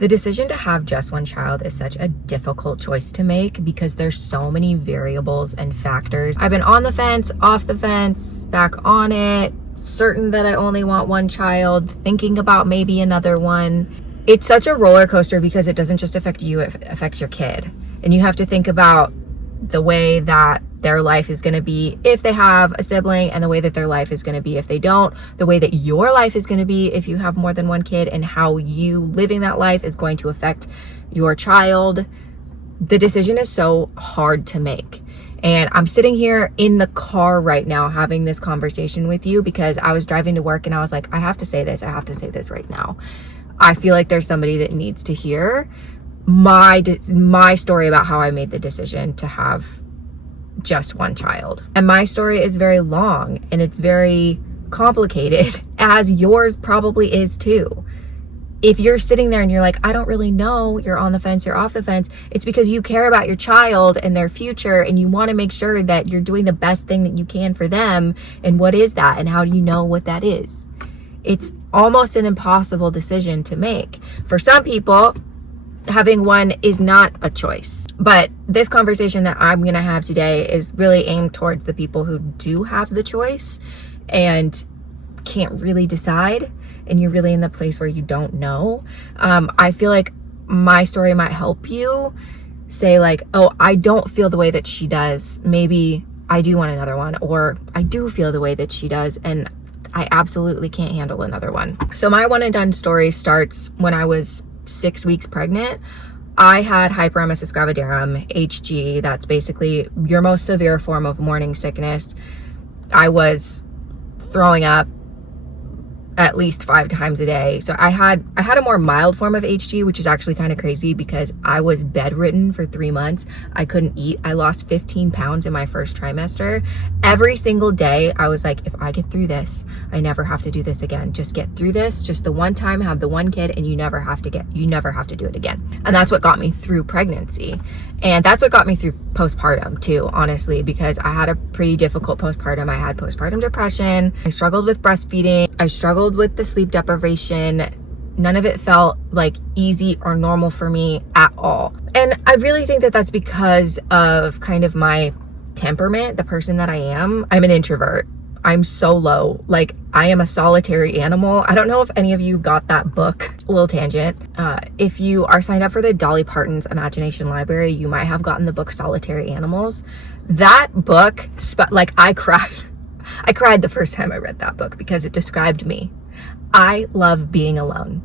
The decision to have just one child is such a difficult choice to make because there's so many variables and factors. I've been on the fence, off the fence, back on it, certain that I only want one child, thinking about maybe another one. It's such a roller coaster because it doesn't just affect you, it affects your kid. And you have to think about the way that their life is going to be if they have a sibling, and the way that their life is going to be if they don't, the way that your life is going to be if you have more than one kid, and how you living that life is going to affect your child. The decision is so hard to make. And I'm sitting here in the car right now having this conversation with you because I was driving to work and I was like, I have to say this right now. I feel like there's somebody that needs to hear my story about how I made the decision to have just one child. And my story is very long and it's very complicated, as yours probably is too. If you're sitting there and you're like, I don't really know, you're on the fence, you're off the fence, it's because you care about your child and their future and you want to make sure that you're doing the best thing that you can for them. And what is that? And how do you know what that is? It's almost an impossible decision to make. For some people, having one is not a choice. But this conversation that I'm going to have today is really aimed towards the people who do have the choice and can't really decide, and you're really in the place where you don't know. I feel like my story might help you say like, oh, I don't feel the way that she does. Maybe I do want another one, or I do feel the way that she does and I absolutely can't handle another one. So my one and done story starts when I was 6 weeks pregnant. I had hyperemesis gravidarum, HG. That's basically your most severe form of morning sickness. I was throwing up at least 5 times a day. So I had a more mild form of HG, which is actually kind of crazy because I was bedridden for 3 months. I couldn't eat. I lost 15 pounds in my first trimester. Every single day I was like, if I get through this, I never have to do this again. Just get through this. Just the one time, have the one kid, and you never have to do it again. And that's what got me through pregnancy. And that's what got me through postpartum too, honestly, because I had a pretty difficult postpartum. I had postpartum depression. I struggled with breastfeeding. I struggled with the sleep deprivation. None of it felt like easy or normal for me at all. And I really think that that's because of kind of my temperament, the person that I am. I'm an introvert. I'm so low. Like, I am a solitary animal. I don't know if any of you got that book, a little tangent. If you are signed up for the Dolly Parton's Imagination Library, you might have gotten the book Solitary Animals. That book, I cried. I cried the first time I read that book because it described me. I love being alone.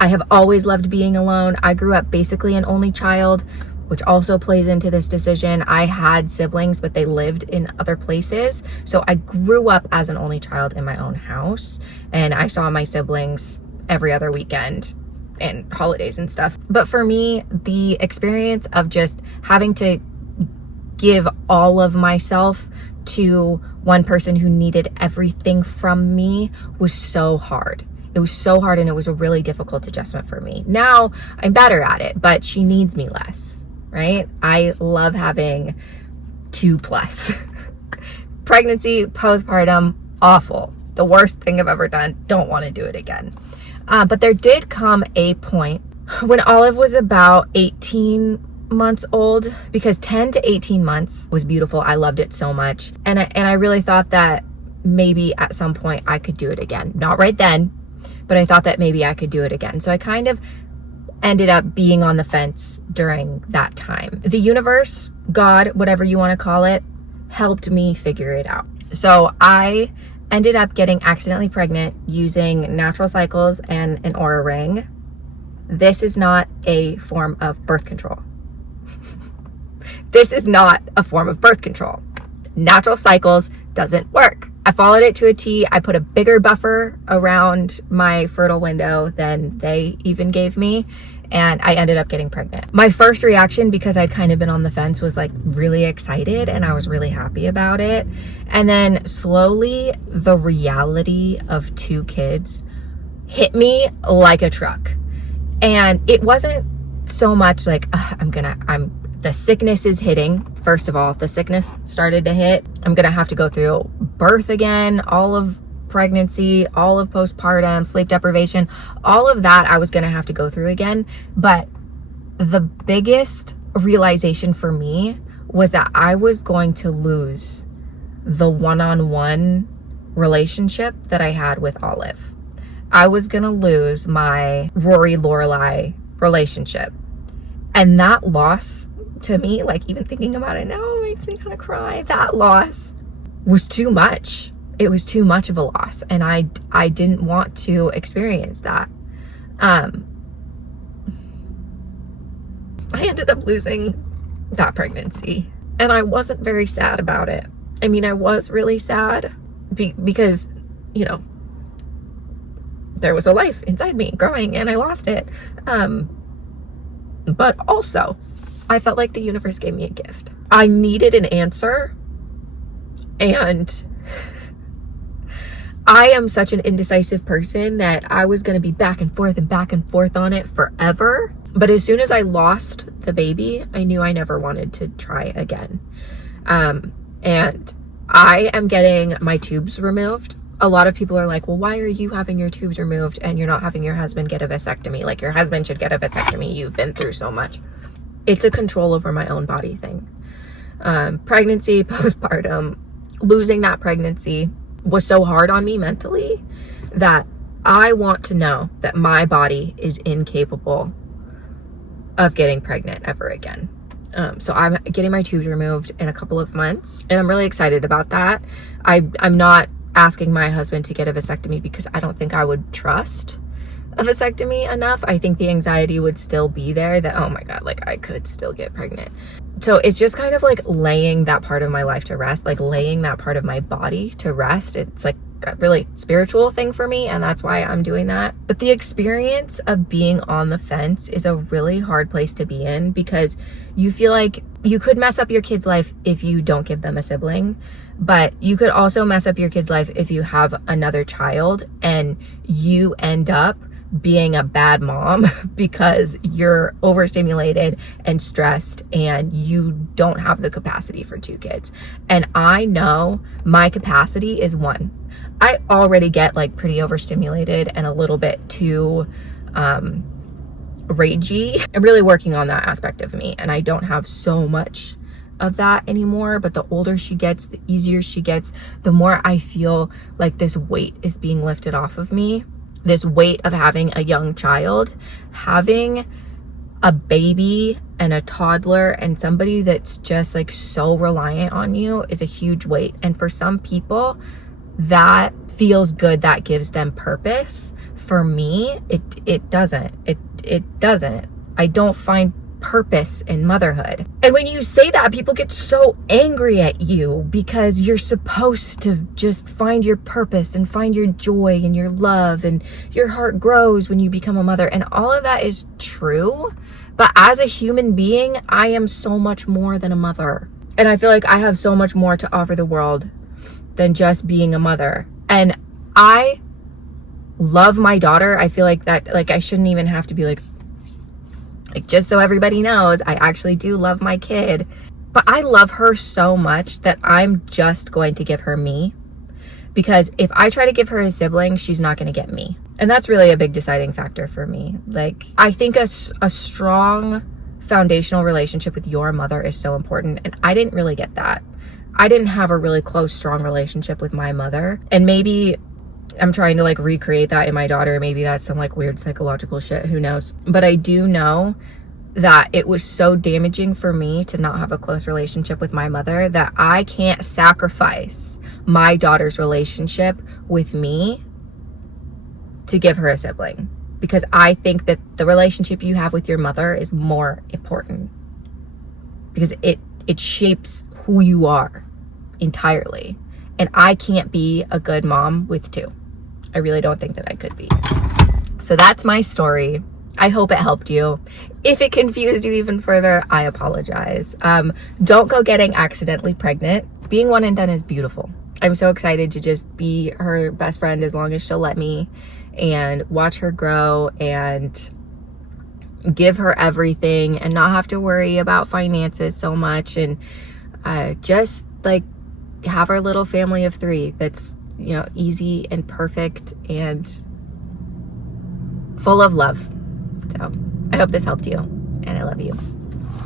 I have always loved being alone. I grew up basically an only child, which also plays into this decision. I had siblings, but they lived in other places. So I grew up as an only child in my own house, and I saw my siblings every other weekend and holidays and stuff. But for me, the experience of just having to give all of myself to one person who needed everything from me was so hard. It was so hard, and it was a really difficult adjustment for me. Now I'm better at it, but she needs me less, right? I love having 2+. Pregnancy, postpartum, awful. The worst thing I've ever done. Don't want to do it again. But there did come a point when Olive was about 18 months old, because 10 to 18 months was beautiful. I loved it so much. And I really thought that maybe at some point I could do it again. Not right then, but I thought that maybe I could do it again. So I kind of ended up being on the fence during that time. The universe, God, whatever you want to call it, helped me figure it out. So I ended up getting accidentally pregnant using natural cycles and an Oura ring. This is not a form of birth control. This is not a form of birth control. Natural cycles doesn't work. I followed it to a T. I put a bigger buffer around my fertile window than they even gave me, and I ended up getting pregnant. My first reaction, because I'd kind of been on the fence, was like really excited, and I was really happy about it. And then slowly the reality of 2 kids hit me like a truck. And it wasn't so much like, the sickness is hitting. First of all, the sickness started to hit. I'm gonna have to go through birth again, all of pregnancy, all of postpartum, sleep deprivation, all of that I was going to have to go through again. But the biggest realization for me was that I was going to lose the one-on-one relationship that I had with Olive. I was going to lose my Rory Lorelai relationship. And that loss to me, like even thinking about it now, makes me kind of cry. That loss was too much. It was too much of a loss. And I didn't want to experience that. I ended up losing that pregnancy. And I wasn't very sad about it. I mean, I was really sad because, you know, there was a life inside me growing and I lost it. But also, I felt like the universe gave me a gift. I needed an answer, and I am such an indecisive person that I was going to be back and forth on it forever. But as soon as I lost the baby, I knew I never wanted to try again. And I am getting my tubes removed. A lot of people are like, well, why are you having your tubes removed and you're not having your husband get a vasectomy? Like, your husband should get a vasectomy. You've been through so much. It's a control over my own body thing. Pregnancy, postpartum, losing that pregnancy was so hard on me mentally that I want to know that my body is incapable of getting pregnant ever again. So I'm getting my tubes removed in a couple of months, and I'm really excited about that. I'm not asking my husband to get a vasectomy because I don't think I would trust a vasectomy enough. I think the anxiety would still be there that, oh my God, like I could still get pregnant. So it's just kind of like laying that part of my life to rest, like laying that part of my body to rest. It's like a really spiritual thing for me, and that's why I'm doing that. But the experience of being on the fence is a really hard place to be in because you feel like you could mess up your kid's life if you don't give them a sibling, but you could also mess up your kid's life if you have another child and you end up being a bad mom because you're overstimulated and stressed and you don't have the capacity for 2 kids. And I know my capacity is 1. I already get like pretty overstimulated and a little bit too ragey. I'm really working on that aspect of me, and I don't have so much of that anymore. But the older she gets, the easier she gets, the more I feel like this weight is being lifted off of me. This weight of having a young child, having a baby and a toddler and somebody that's just like so reliant on you is a huge weight. And for some people that feels good, that gives them purpose. For me, it doesn't. It doesn't. I don't find purpose in motherhood. And when you say that, people get so angry at you because you're supposed to just find your purpose and find your joy and your love, and your heart grows when you become a mother. And all of that is true. But as a human being, I am so much more than a mother. And I feel like I have so much more to offer the world than just being a mother. And I love my daughter. I feel like that, like I shouldn't even have to be like, just so everybody knows, I actually do love my kid. But I love her so much that I'm just going to give her me. Because if I try to give her a sibling, she's not going to get me. And that's really a big deciding factor for me. Like, I think a strong foundational relationship with your mother is so important. And I didn't really get that. I didn't have a really close, strong relationship with my mother. And maybe I'm trying to like recreate that in my daughter. Maybe that's some like weird psychological shit. Who knows? But I do know that it was so damaging for me to not have a close relationship with my mother that I can't sacrifice my daughter's relationship with me to give her a sibling. Because I think that the relationship you have with your mother is more important. Because it shapes who you are entirely. And I can't be a good mom with 2. I really don't think that I could be. So that's my story. I hope it helped you. If it confused you even further, I apologize. Don't go getting accidentally pregnant. Being one and done is beautiful. I'm so excited to just be her best friend as long as she'll let me, and watch her grow and give her everything and not have to worry about finances so much, and just like have our little family of 3 that's easy and perfect and full of love. So I hope this helped you, and I love you.